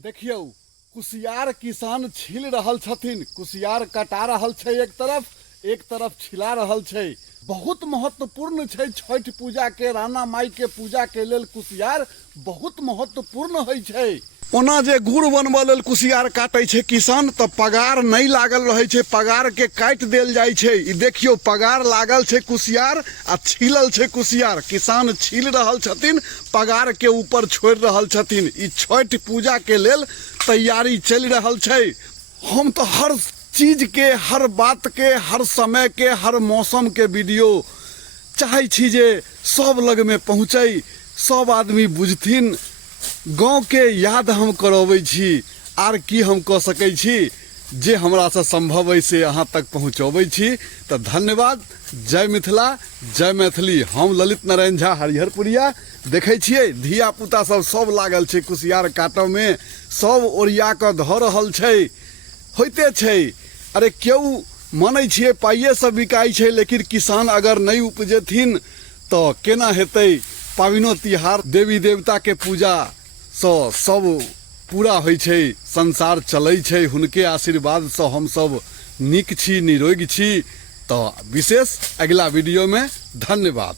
देखियो कुसियार किसान छील रहल छथिन। कुसियार कटा रहल छै, एक तरफ छिला रहल छै। बहुत महत्वपूर्ण छै छठ पूजा के, राणा माई के पूजा के लेल कुसियार बहुत महत्वपूर्ण होइ छै। ओना जे गुड़ बनबऽ लेल कुसियार काटै छै किसान तऽ पगार नहीं लागल रहै छै, पगार के काटि देल जाइ छै। ई देखियो पगार लागल छै कुसियार आ छीलल छै कुसियार। किसान छील रहल छथिन, पगार के ऊपर छोड़ रहल छथिन। ई छठ पूजा के लेल तैयारी चल रहल छै। हम तो हर चीज के, हर बात के, हर समय के, हर मौसम के वीडियो चाहे छी जे सब लग में पहुँचे, सब आदमी बुझथिन। गाँव के याद हम करबै छी, आर की हम कह सकै छी। जे हमरा से संभव है से अहाँ तक पहुँचबै छी। तो धन्यवाद। जय मिथिला, जय मैथिली। हम ललित नारायण झा, हरिहरपुरिया। देखे छियै धिया पुता सब लागल छै कुसियार काटऽ में, सब ओरिया कऽ धऽ रहल छै। होइते छै, अरे केओ मानै छियै पाइए से बिकाई छै, लेकिन किसान अगर नहीं उपजेथिन तो केना हेतै। पाबनिओ तिहार, देवी देवता के पूजा सब पूरा होइ छै, संसार चलै छै। हुनके आशीर्वाद से हम सब नीक छी, निरोग छी। तो विशेष अगला वीडियो में धन्यवाद।